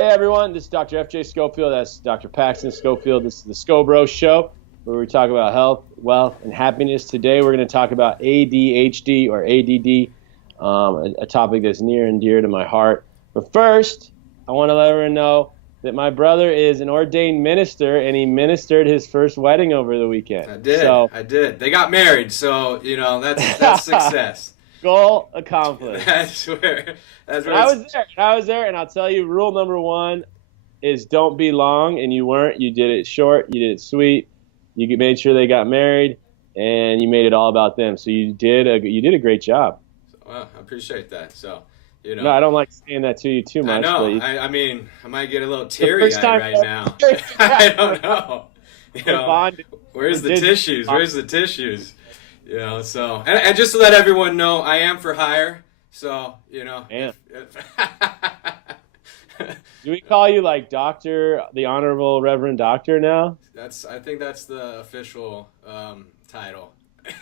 Hey everyone, this is Dr. F.J. Schofield. That's Dr. Paxton Schofield. This is the SchoBros Show, where we talk about health, wealth, and happiness. Today we're going to talk about ADHD or ADD, a topic that's near and dear to my heart. But first, I want to let everyone know that my brother is an ordained minister, and he ministered his first wedding over the weekend. I did. They got married, so that's success. Goal accomplished. That's where I was there, and I'll tell you, rule number one is don't be long, and you weren't. You did it short. You did it sweet. You made sure they got married, and you made it all about them. So you did a great job. Well, I appreciate that. So, No, I don't like saying that to you too much. I know. I mean, I might get a little teary-eyed right now. I don't know. Where's the tissues? Where's the tissues? So and just to let everyone know, I am for hire. So, Man. Do we call you like Doctor, the Honorable Reverend Doctor now? I think that's the official title.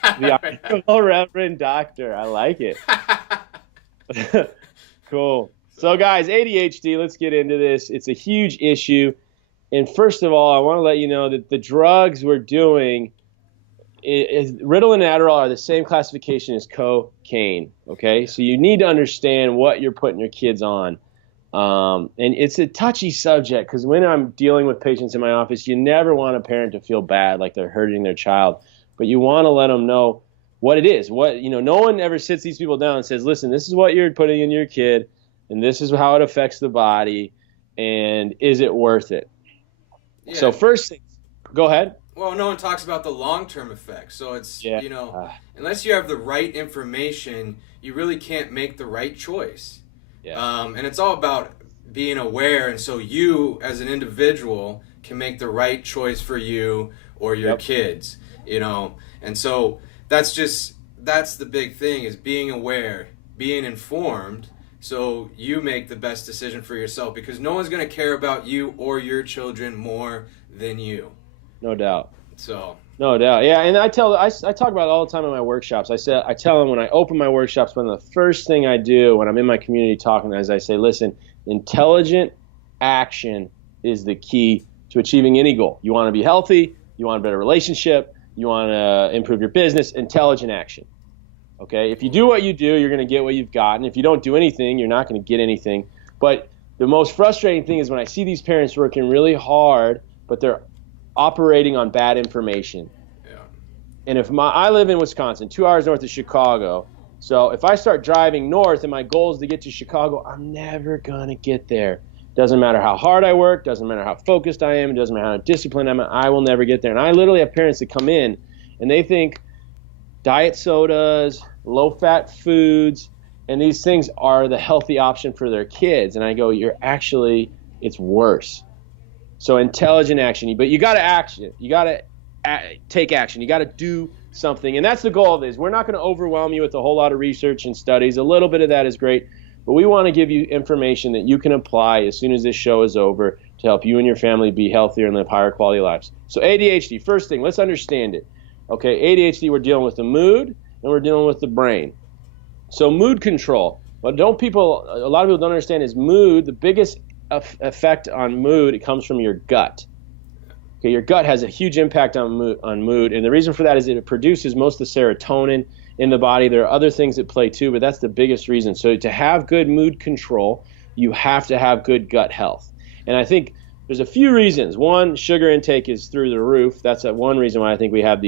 The Honorable Reverend Doctor. I like it. Cool. So guys, ADHD, let's get into this. It's a huge issue. And first of all, I want to let you know that the drugs we're doing, Ritalin and Adderall are the same classification as cocaine, okay? So you need to understand what you're putting your kids on. And it's a touchy subject because when I'm dealing with patients in my office, you never want a parent to feel bad like they're hurting their child. But you want to let them know what it is. No one ever sits these people down and says, listen, this is what you're putting in your kid, and this is how it affects the body, and is it worth it? Yeah. So first thing, go ahead. Well, no one talks about the long-term effects. So it's, unless you have the right information, you really can't make the right choice. Yeah. And it's all about being aware. And so you, as an individual, can make the right choice for you or your kids, And so that's the big thing, is being aware, being informed, so you make the best decision for yourself, because no one's going to care about you or your children more than you. No doubt. No doubt. Yeah, and I talk about it all the time in my workshops. I tell them when I open my workshops, one of the first thing I do when I'm in my community talking is I say, listen, intelligent action is the key to achieving any goal. You want to be healthy, you want a better relationship, you want to improve your business, intelligent action. Okay? If you do what you do, you're going to get what you've got. And if you don't do anything, you're not going to get anything. But the most frustrating thing is when I see these parents working really hard, but they're operating on bad information. Yeah. And I live in Wisconsin, 2 hours north of Chicago. So if I start driving north and my goal is to get to Chicago, I'm never going to get there. Doesn't matter how hard I work, doesn't matter how focused I am, it doesn't matter how disciplined I will never get there. And I literally have parents that come in and they think diet sodas, low-fat foods, and these things are the healthy option for their kids. And I go, it's worse. So intelligent action, but you got to action. You got to take action. You got to do something. And that's the goal of this. We're not going to overwhelm you with a whole lot of research and studies. A little bit of that is great. But we want to give you information that you can apply as soon as this show is over to help you and your family be healthier and live higher quality lives. So ADHD, first thing, let's understand it. Okay, ADHD, we're dealing with the mood and we're dealing with the brain. So mood control. What a lot of people don't understand is mood, the biggest effect on mood, it comes from your gut. Okay, your gut has a huge impact on mood, and the reason for that is it produces most of the serotonin in the body. There are other things that play too, but that's the biggest reason. So to have good mood control, you have to have good gut health. And I think there's a few reasons. One, sugar intake is through the roof. That's one reason why I think we have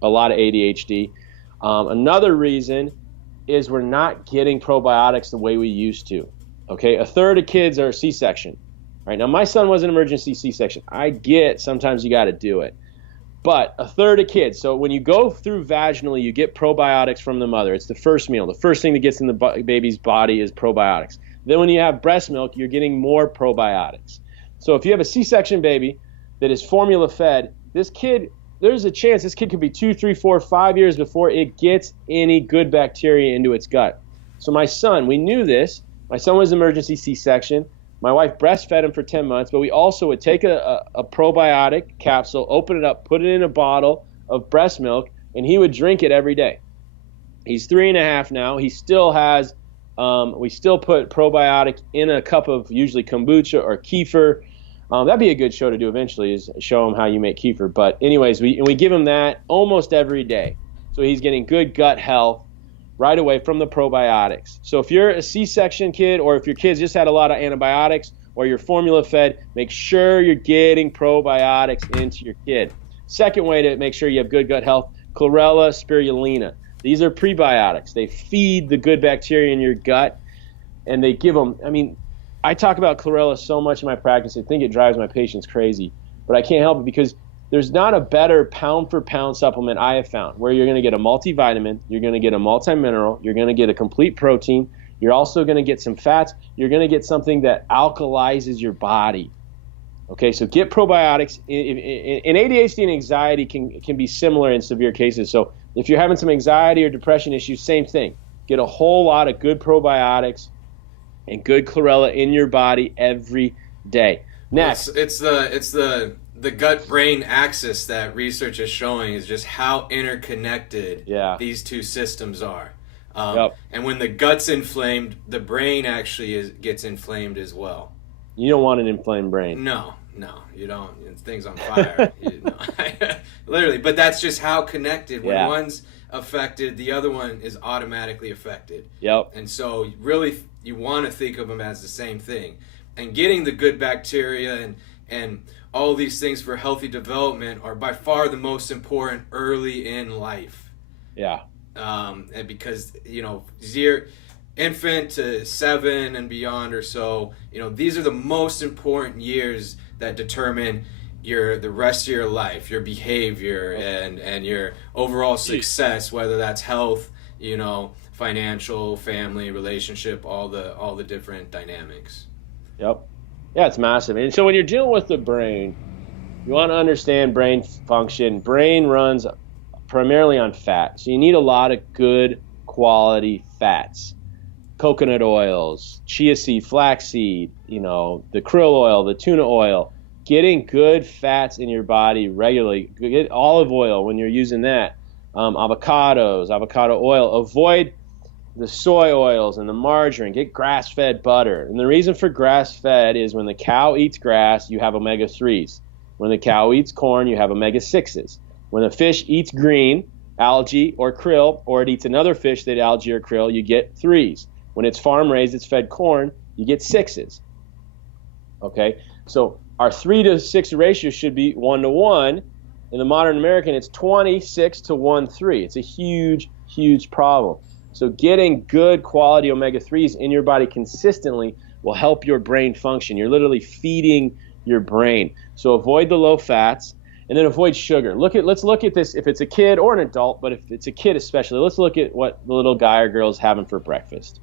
a lot of ADHD. Another reason is we're not getting probiotics the way we used to. Okay, a third of kids are C-section. Right now, my son was an emergency C-section. I get sometimes you got to do it, but a third of kids. So when you go through vaginally, you get probiotics from the mother. It's the first meal. The first thing that gets in the baby's body is probiotics. Then when you have breast milk, you're getting more probiotics. So if you have a C-section baby that is formula fed, this kid, there's a chance this kid could be 2, 3, 4, 5 years before it gets any good bacteria into its gut. So my son, we knew this. My son was an emergency C-section. My wife breastfed him for 10 months, but we also would take a probiotic capsule, open it up, put it in a bottle of breast milk, and he would drink it every day. He's 3.5 now. He still has We still put probiotic in a cup of usually kombucha or kefir. That'd be a good show to do eventually, is show him how you make kefir. But anyways, we give him that almost every day. So he's getting good gut health right away from the probiotics. So if you're a C-section kid, or if your kids just had a lot of antibiotics, or you're formula fed, make sure you're getting probiotics into your kid. Second way to make sure you have good gut health, chlorella, spirulina. These are prebiotics. They feed the good bacteria in your gut, and they give them, I talk about chlorella so much in my practice, I think it drives my patients crazy, but I can't help it because there's not a better pound-for-pound supplement I have found where you're going to get a multivitamin, you're going to get a multimineral, you're going to get a complete protein, you're also going to get some fats, you're going to get something that alkalizes your body. Okay, so get probiotics. In ADHD and anxiety can be similar in severe cases. So if you're having some anxiety or depression issues, same thing. Get a whole lot of good probiotics and good chlorella in your body every day. Next, it's the gut-brain axis that research is showing is just how interconnected these two systems are. And when the gut's inflamed, the brain actually gets inflamed as well. You don't want an inflamed brain. No, you don't. Things on fire. Literally, but that's just how connected. When one's affected, the other one is automatically affected. Yep. And so really you want to think of them as the same thing. And getting the good bacteria and all these things for healthy development are by far the most important early in life. Yeah. And because, infant to 7 and beyond or so, these are the most important years that determine the rest of your life, your behavior and your overall success, whether that's health, financial, family, relationship, all the different dynamics. Yep. Yeah, it's massive. And so when you're dealing with the brain, you want to understand brain function. Brain runs primarily on fat. So you need a lot of good quality fats. Coconut oils, chia seed, flaxseed, the krill oil, the tuna oil. Getting good fats in your body regularly. Get olive oil when you're using that. Avocados, avocado oil. Avoid the soy oils and the margarine. Get grass-fed butter. And the reason for grass-fed is when the cow eats grass, you have omega-3s. When the cow eats corn, you have omega-6s. When a fish eats green, algae or krill, or it eats another fish that algae or krill, you get 3s. When it's farm-raised, it's fed corn, you get 6s. Okay? So our 3 to 6 ratio should be 1 to 1. In the modern American, it's 26 to 1:3. It's a huge, huge problem. So getting good quality omega-3s in your body consistently will help your brain function. You're literally feeding your brain. So avoid the low fats, and then avoid sugar. Let's look at this if it's a kid or an adult, but if it's a kid especially, let's look at what the little guy or girl is having for breakfast.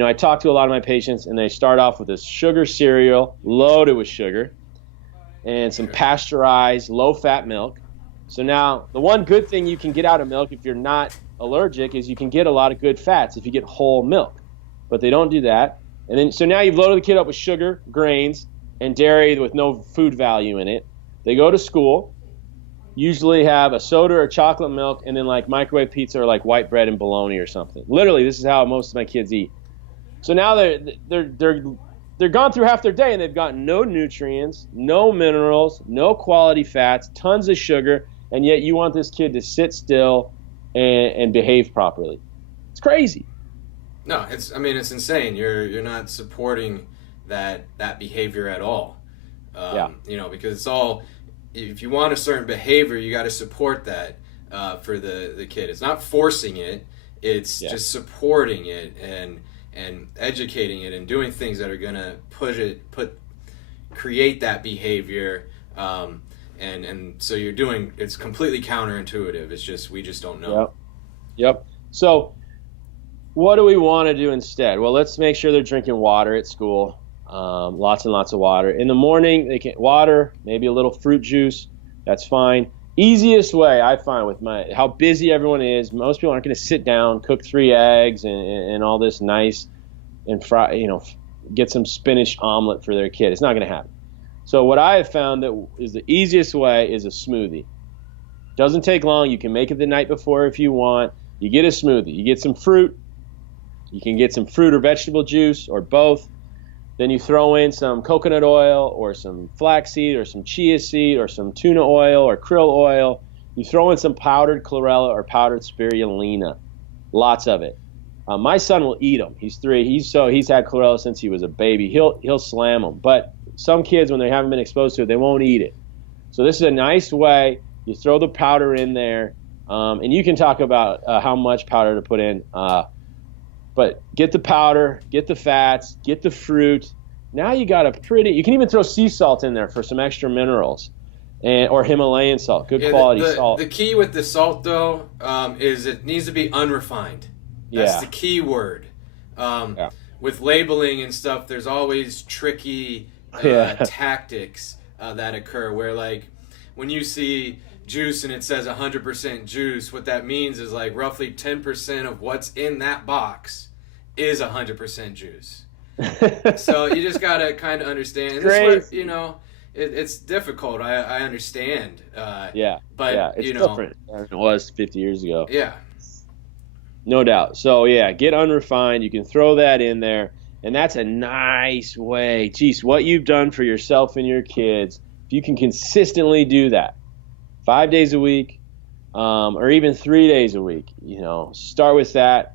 I talk to a lot of my patients, and they start off with this sugar cereal loaded with sugar and some pasteurized low-fat milk. So now the one good thing you can get out of milk if you're not allergic is you can get a lot of good fats if you get whole milk. But they don't do that. And then so now you've loaded the kid up with sugar, grains, and dairy with no food value in it. They go to school, usually have a soda or chocolate milk, and then like microwave pizza or like white bread and bologna or something. Literally, this is how most of my kids eat. So now they're gone through half their day, and they've got no nutrients, no minerals, no quality fats, tons of sugar, and yet you want this kid to sit still and behave properly. It's crazy. No, it's insane. You're not supporting that behavior at all. Because it's all, if you want a certain behavior, you got to support that for the kid. It's not forcing it. It's just supporting it and educating it and doing things that are going to create that behavior. And so it's completely counterintuitive. It's just, we just don't know. Yep. So what do we want to do instead? Well, let's make sure they're drinking water at school. Lots and lots of water. In the morning, they get water, maybe a little fruit juice. That's fine. Easiest way I find with how busy everyone is, most people aren't going to sit down, cook 3 eggs and all this nice and fry, get some spinach omelet for their kid. It's not going to happen. So what I have found that is the easiest way is a smoothie. Doesn't take long. You can make it the night before if you want. You get a smoothie. You get some fruit, You can get some fruit or vegetable juice or both. Then you throw in some coconut oil or some flaxseed or some chia seed or some tuna oil or krill oil. You throw in some powdered chlorella or powdered spirulina, lots of it. My son will eat them. He's 3. He's had chlorella since he was a baby. He'll slam them. But some kids, when they haven't been exposed to it, they won't eat it. So this is a nice way. You throw the powder in there, and you can talk about how much powder to put in. But get the powder, get the fats, get the fruit. Now you got you can even throw sea salt in there for some extra minerals, or Himalayan salt, good quality salt. The key with the salt, though, is it needs to be unrefined. That's the key word. With labeling and stuff, there's always tricky tactics that occur where, like, when you see juice and it says 100% juice, what that means is like roughly 10% of what's in that box is 100% juice. So you just gotta kind of understand. And this is where, it's difficult. I understand. But it's different than it was 50 years ago. Yeah, no doubt. So get unrefined. You can throw that in there, and that's a nice way. Geez, what you've done for yourself and your kids, if you can consistently do that 5 days a week, or even 3 days a week, start with that.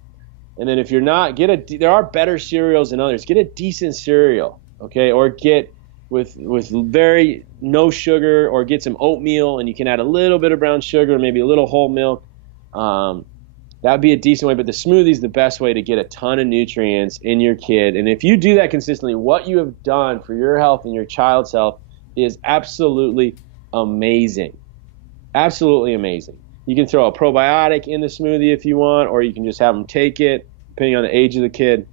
And then if you're not, there are better cereals than others. Get a decent cereal, okay? Or get with very no sugar, or get some oatmeal, and you can add a little bit of brown sugar, maybe a little whole milk. That'd be a decent way. But the smoothie is the best way to get a ton of nutrients in your kid. And if you do that consistently, what you have done for your health and your child's health is absolutely amazing. Absolutely amazing. You can throw a probiotic in the smoothie if you want, or you can just have them take it, depending on the age of the kid.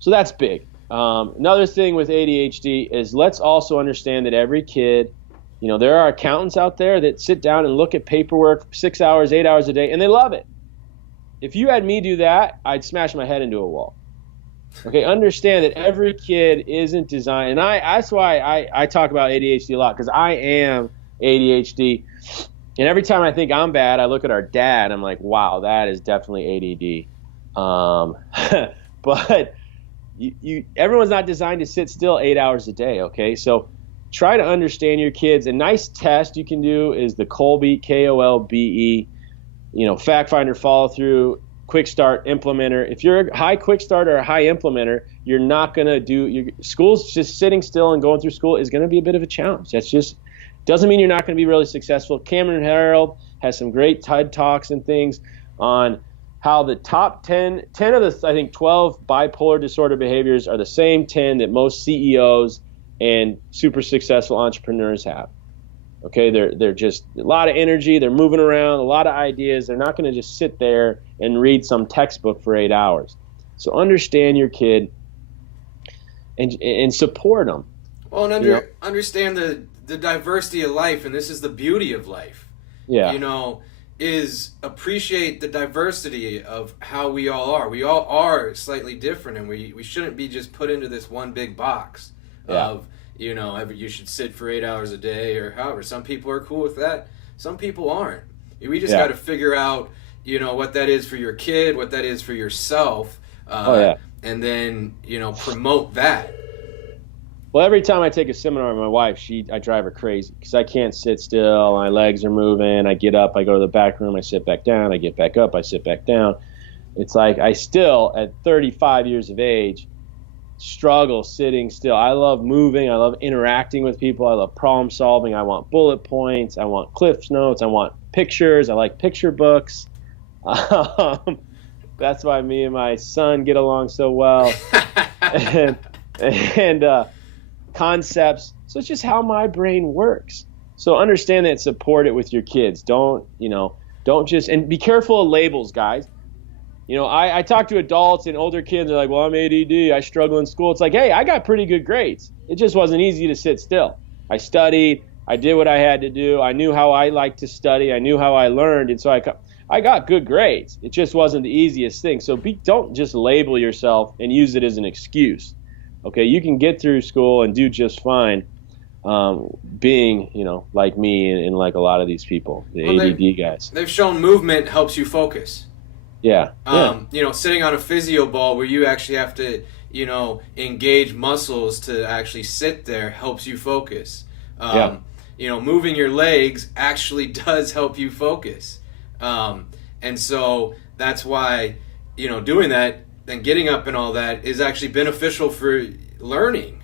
So that's big. Another thing with ADHD is, let's also understand that every kid, there are accountants out there that sit down and look at paperwork 6 hours, 8 hours a day, and they love it. If you had me do that, I'd smash my head into a wall. Okay, understand that every kid isn't designed, and that's why I talk about ADHD a lot, because I am ADHD. And every time I think I'm bad, I look at our dad. I'm like, wow, that is definitely ADD. But everyone's not designed to sit still 8 hours a day, okay? So try to understand your kids. A nice test you can do is the Kolbe, Kolbe, fact finder, follow through, quick start, implementer. If you're a high quick start or a high implementer, you're not going to do school's just sitting still and going through school is going to be a bit of a challenge. That's just doesn't mean you're not going to be really successful. Cameron Harold has some great TED Talks and things on how the top 10 of the, I think, 12 bipolar disorder behaviors are the same 10 that most CEOs and super successful entrepreneurs have. Okay, they're just a lot of energy. They're moving around, a lot of ideas. They're not going to just sit there and read some textbook for 8 hours. So understand your kid and support them. Well, and understand the diversity of life, and this is the beauty of life. Yeah. Is appreciate the diversity of how we all are. We all are slightly different, and we shouldn't be just put into this one big box of, you should sit for 8 hours a day or however. Some people are cool with that. Some people aren't. We just got to figure out, what that is for your kid, what that is for yourself, and then, promote that. Well, every time I take a seminar with my wife, I drive her crazy because I can't sit still. My legs are moving. I get up, I go to the back room, I sit back down. I get back up, I sit back down. It's like I still, at 35 years of age, struggle sitting still. I love moving. I love interacting with people. I love problem solving. I want bullet points. I want Cliff Notes. I want pictures. I like picture books. That's why me and my son get along so well. and concepts. So it's just how my brain works. So understand that, support it with your kids. Don't just, and be careful of labels, guys. I talk to adults and older kids. They're like, well, I'm ADD. I struggle in school. It's like, hey, I got pretty good grades. It just wasn't easy to sit still. I studied. I did what I had to do. I knew how I liked to study. I knew how I learned. And so I got good grades. It just wasn't the easiest thing. So don't just label yourself and use it as an excuse. Okay, you can get through school and do just fine being, like me and like a lot of these people, the ADD guys. They've shown movement helps you focus. Yeah. Sitting on a physio ball where you actually have to, engage muscles to actually sit there helps you focus. Moving your legs actually does help you focus. And so that's why, doing that and getting up and all that is actually beneficial for learning.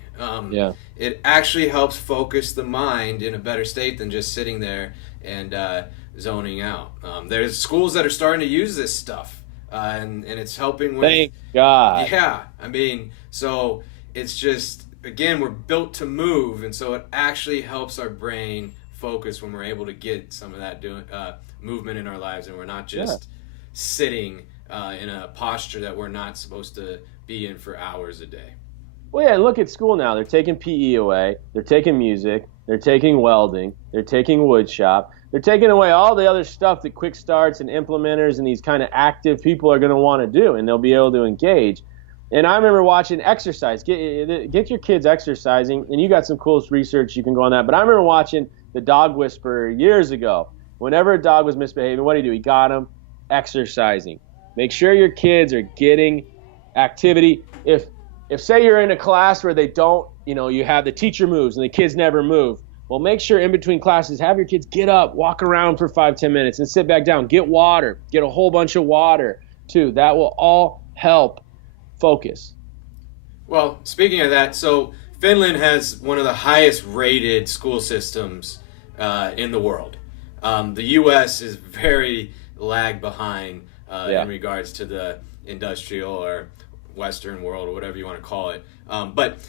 It actually helps focus the mind in a better state than just sitting there and zoning out. There's schools that are starting to use this stuff, and it's helping with... Thank God. Yeah. I mean, so it's just, again, we're built to move, and so it actually helps our brain focus when we're able to get some of that movement in our lives, and we're not just sitting in a posture that we're not supposed to be in for hours a day. Well, yeah, look at school now. They're taking PE away. They're taking music. They're taking welding. They're taking wood shop. They're taking away all the other stuff that quick starts and implementers and these kind of active people are going to want to do, and they'll be able to engage. And I remember watching exercise. Get your kids exercising, and you got some cool research. You can go on that. But I remember watching The Dog Whisperer years ago. Whenever a dog was misbehaving, what did he do? He got him exercising. Make sure your kids are getting activity. If say you're in a class where they don't, you have the teacher moves and the kids never move, well, make sure in between classes, have your kids get up, walk around for 5-10 minutes and sit back down. Get water. Get a whole bunch of water, too. That will all help focus. Well, speaking of that, so Finland has one of the highest rated school systems in the world. The U.S. is very lag behind in regards to the industrial or Western world or whatever you want to call it. But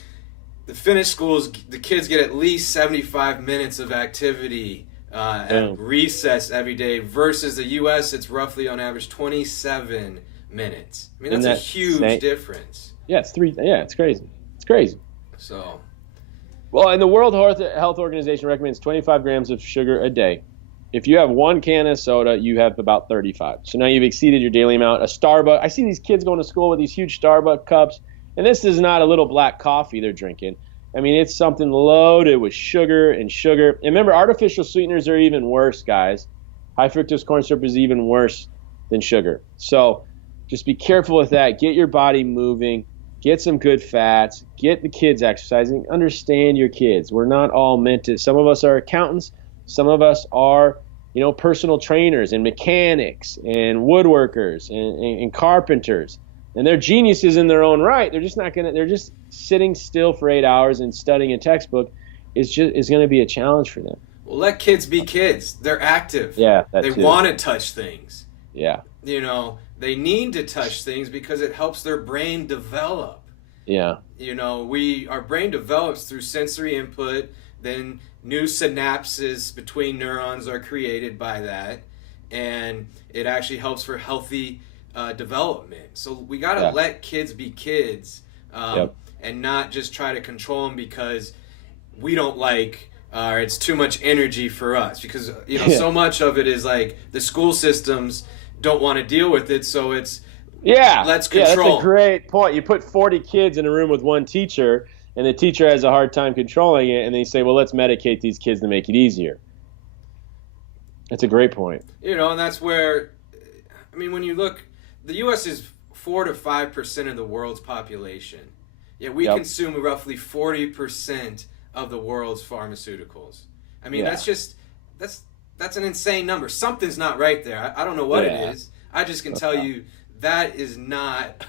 the Finnish schools, the kids get at least 75 minutes of activity at recess every day versus the U.S. it's roughly on average 27 minutes. I mean, that's a huge difference. Yeah, it's crazy. It's crazy. So, well, and the World Health Organization recommends 25 grams of sugar a day. If you have one can of soda, you have about 35. So now you've exceeded your daily amount. A Starbucks. I see these kids going to school with these huge Starbucks cups, and this is not a little black coffee they're drinking. I mean, it's something loaded with sugar and sugar. And remember, artificial sweeteners are even worse, guys. High fructose corn syrup is even worse than sugar. So just be careful with that. Get your body moving. Get some good fats. Get the kids exercising. Understand your kids. We're not all meant to. Some of us are accountants. Some of us are, personal trainers and mechanics and woodworkers and carpenters. And they're geniuses in their own right. They're just sitting still for 8 hours and studying a textbook is going to be a challenge for them. Well, let kids be kids. They're active. Yeah, they want to touch things. Yeah. They need to touch things because it helps their brain develop. Yeah. Our brain develops through sensory input, then new synapses between neurons are created by that, and it actually helps for healthy development. So we got to let kids be kids and not just try to control them because we don't like or it's too much energy for us because so much of it is like the school systems don't want to deal with it, so it's let's control. That's a great point. You put 40 kids in a room with one teacher and the teacher has a hard time controlling it, and they say, well, let's medicate these kids to make it easier. That's a great point. And that's where, when you look, the U.S. is 4 to 5% of the world's population. Yet we consume roughly 40% of the world's pharmaceuticals. That's an insane number. Something's not right there. I don't know what it is. I just can tell you that is not...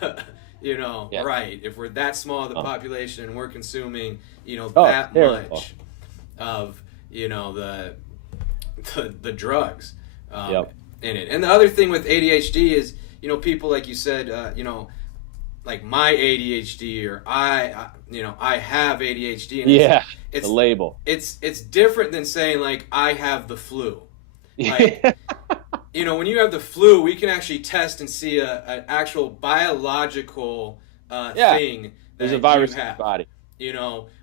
right. If we're that small of the population and we're consuming, that much of, the drugs in it. And the other thing with ADHD is, people like you said, like my ADHD or I have ADHD. And it's the label. It's different than saying like I have the flu. Like, when you have the flu, we can actually test and see an actual biological thing. There's a virus in your body.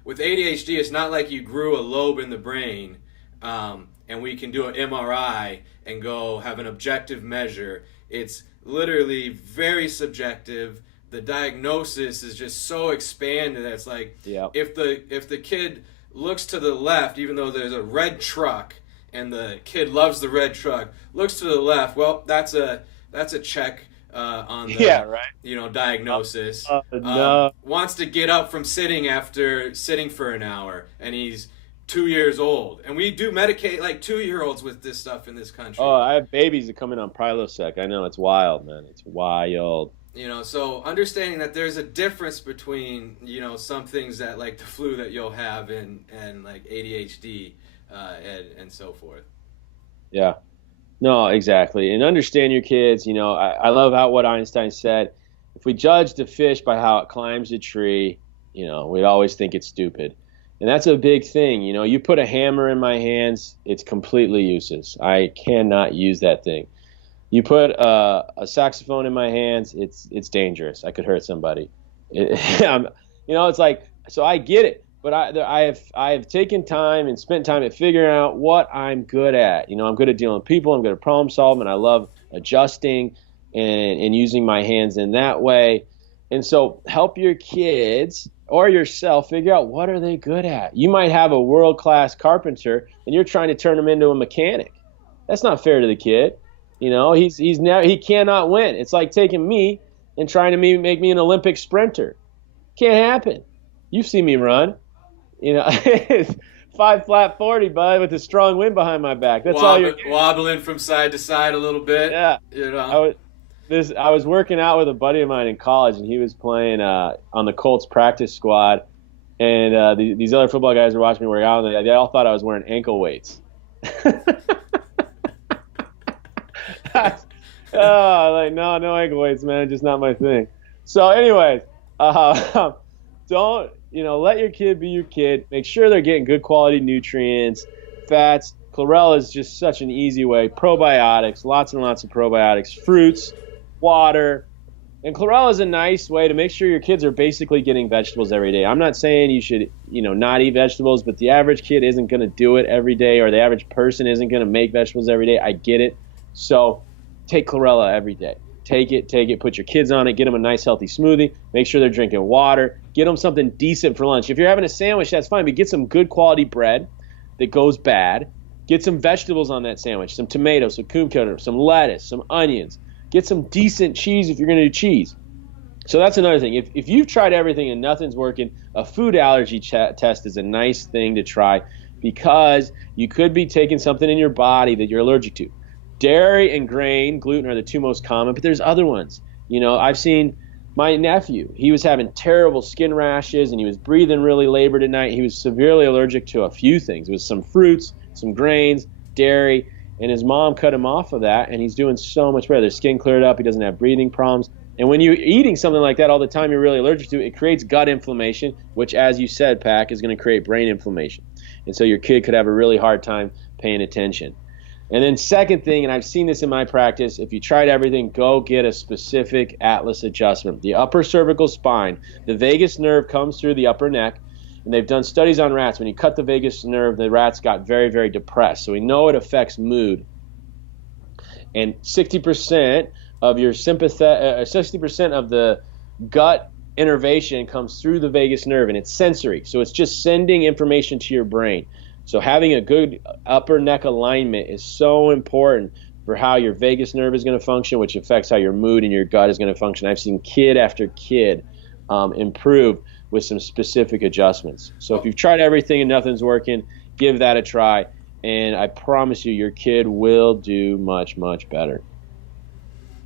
With ADHD, it's not like you grew a lobe in the brain, and we can do an MRI and go have an objective measure. It's literally very subjective. The diagnosis is just so expanded that it's like if the kid looks to the left, even though there's a red truck, and the kid loves the red truck, looks to the left, well, that's a check on the diagnosis. No. Wants to get up from sitting after sitting for an hour, and he's 2 years old. And we do medicate like 2-year-olds with this stuff in this country. Oh, I have babies that come in on Prilosec. I know, it's wild, man. It's wild. So understanding that there's a difference between, some things that like the flu that you'll have and like ADHD and so forth. Yeah. No, exactly. And understand your kids. I love what Einstein said. If we judge the fish by how it climbs a tree, we'd always think it's stupid. And that's a big thing. You put a hammer in my hands, it's completely useless. I cannot use that thing. You put a saxophone in my hands, it's dangerous. I could hurt somebody. It's like, so I get it. But I have taken time and spent time at figuring out what I'm good at. I'm good at dealing with people. I'm good at problem solving. And I love adjusting and using my hands in that way. And so help your kids or yourself figure out what are they good at. You might have a world-class carpenter and you're trying to turn him into a mechanic. That's not fair to the kid. He cannot win. It's like taking me and trying to make me an Olympic sprinter. Can't happen. You've seen me run. 5 flat 40, bud, with a strong wind behind my back. That's all you're wobbling from side to side a little bit. Yeah. I was working out with a buddy of mine in college, and he was playing on the Colts practice squad, and these other football guys were watching me work out, and they all thought I was wearing ankle weights. No ankle weights, man, just not my thing. So, anyways, don't. Let your kid be your kid. Make sure they're getting good quality nutrients, fats. Chlorella is just such an easy way. Probiotics, lots and lots of probiotics, fruits, water. And chlorella is a nice way to make sure your kids are basically getting vegetables every day. I'm not saying you should, not eat vegetables, but the average kid isn't going to do it every day, or the average person isn't going to make vegetables every day. I get it. So take chlorella every day. Take it, put your kids on it, get them a nice healthy smoothie, make sure they're drinking water, get them something decent for lunch. If you're having a sandwich, that's fine, but get some good quality bread that goes bad. Get some vegetables on that sandwich, some tomatoes, some cucumber, some lettuce, some onions. Get some decent cheese if you're going to do cheese. So that's another thing. If you've tried everything and nothing's working, a food allergy test is a nice thing to try, because you could be taking something in your body that you're allergic to. Dairy and grain, gluten are the two most common, but there's other ones. I've seen my nephew. He was having terrible skin rashes, and he was breathing really labored at night. He was severely allergic to a few things. It was some fruits, some grains, dairy, and his mom cut him off of that, and he's doing so much better. His skin cleared up. He doesn't have breathing problems. And when you're eating something like that all the time you're really allergic to, it creates gut inflammation, which, as you said, Pac, is going to create brain inflammation. And so your kid could have a really hard time paying attention. And then second thing, and I've seen this in my practice, if you tried everything, go get a specific atlas adjustment. The upper cervical spine, the vagus nerve comes through the upper neck, and they've done studies on rats. When you cut the vagus nerve, the rats got very, very depressed. So we know it affects mood. And 60% of your 60% of the gut innervation comes through the vagus nerve, and it's sensory. So it's just sending information to your brain. So having a good upper neck alignment is so important for how your vagus nerve is going to function, which affects how your mood and your gut is going to function. I've seen kid after kid improve with some specific adjustments. So if you've tried everything and nothing's working, give that a try, and I promise you your kid will do much, much better.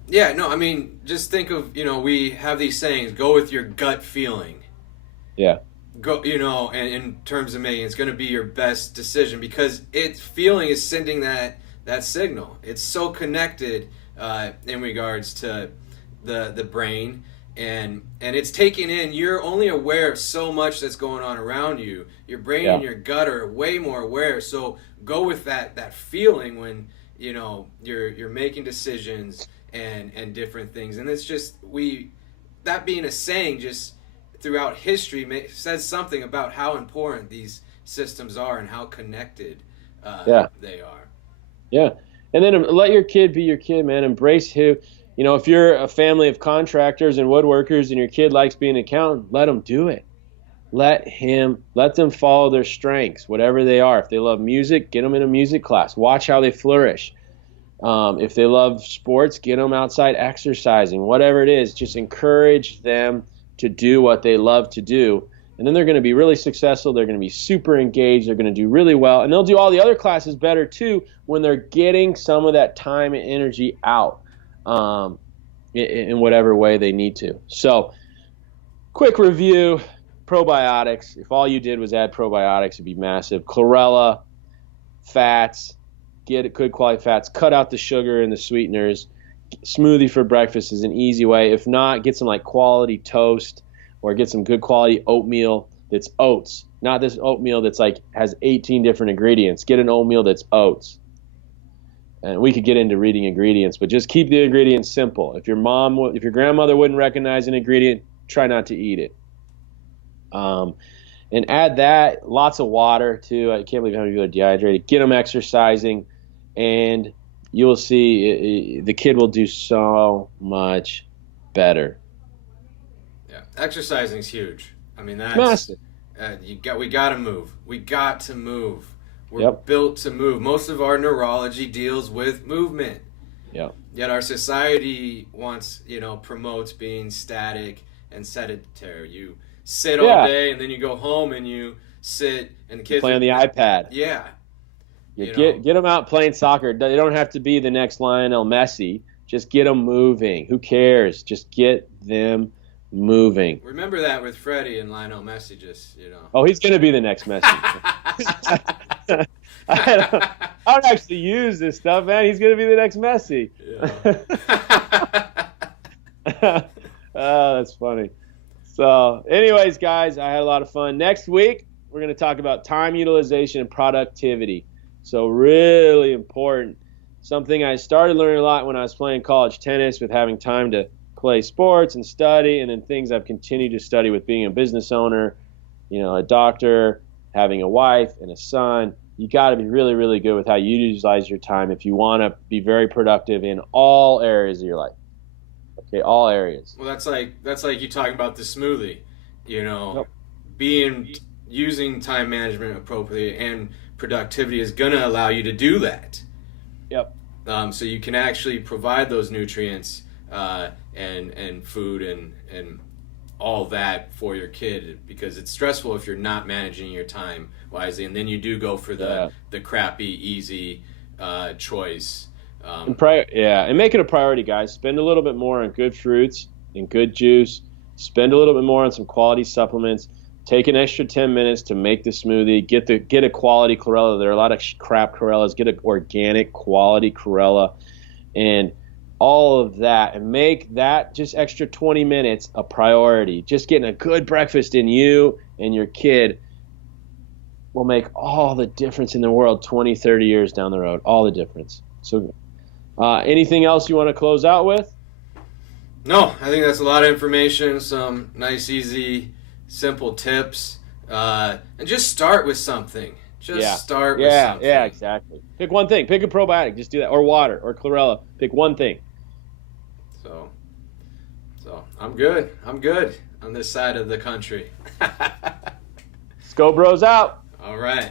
Yeah, no, I mean, just think of, we have these sayings, go with your gut feeling. Yeah. Go, and in terms of making, it's going to be your best decision, because feeling is sending that signal. It's so connected in regards to the brain, and it's taking in. You're only aware of so much that's going on around you. Your brain and your gut are way more aware. So go with that feeling when you're making decisions and different things. And it's just that being a saying just throughout history says something about how important these systems are and how connected they are. Yeah. And then let your kid be your kid, man. Embrace who, if you're a family of contractors and woodworkers and your kid likes being an accountant, let them do it. Let them follow their strengths, whatever they are. If they love music, get them in a music class. Watch how they flourish. If they love sports, get them outside exercising, whatever it is. Just encourage them to do what they love to do. And then they're going to be really successful. They're going to be super engaged. They're going to do really well. And they'll do all the other classes better, too, when they're getting some of that time and energy out in whatever way they need to. So, quick review, probiotics. If all you did was add probiotics, it'd be massive. Chlorella, fats, get good quality fats. Cut out the sugar and the sweeteners. Smoothie for breakfast is an easy way. If not, get some like quality toast, or get some good quality oatmeal that's oats. Not this oatmeal that's like has 18 different ingredients. Get an oatmeal that's oats. And we could get into reading ingredients, but just keep the ingredients simple. If your grandmother wouldn't recognize an ingredient, try not to eat it. And add that, lots of water too. I can't believe how many people are dehydrated. Get them exercising, and you will see the kid will do so much better. Yeah, exercising is huge. I mean, that's massive. We got to move. We got to move. We're built to move. Most of our neurology deals with movement. Yeah. Yet our society promotes being static and sedentary. You sit all day, and then you go home and you sit, and the kids play on the iPad. Yeah. Get them out playing soccer. They don't have to be the next Lionel Messi. Just get them moving. Who cares? Just get them moving. Remember that with Freddie and Lionel Messi, Oh, he's going to be the next Messi. I don't actually use this stuff, man. He's going to be the next Messi. Yeah. Oh, that's funny. So, anyways, guys, I had a lot of fun. Next week, we're going to talk about time utilization and productivity. So, really important. Something I started learning a lot when I was playing college tennis, with having time to play sports and study, and then things I've continued to study with being a business owner, a doctor, having a wife and a son. You got to be really, really good with how you utilize your time if you want to be very productive in all areas of your life. Okay, all areas. Well, that's like you talking about the smoothie, using time management appropriately and productivity is going to allow you to do that. Yep. So you can actually provide those nutrients and food and all that for your kid, because it's stressful if you're not managing your time wisely, and then you do go for the crappy, easy choice. And make it a priority, guys. Spend a little bit more on good fruits and good juice. Spend a little bit more on some quality supplements. Take an extra 10 minutes to make the smoothie. Get a quality chlorella. There are a lot of crap chlorellas. Get an organic quality chlorella, and all of that, and make that just extra 20 minutes a priority. Just getting a good breakfast in you and your kid will make all the difference in the world 20, 30 years down the road. All the difference. So anything else you want to close out with? No, I think that's a lot of information, some nice, easy, simple tips, and just start with something. Start with something. Yeah, exactly. Pick one thing. Pick a probiotic. Just do that. Or water or chlorella. Pick one thing. So I'm good. I'm good on this side of the country. SchoBros out. All right.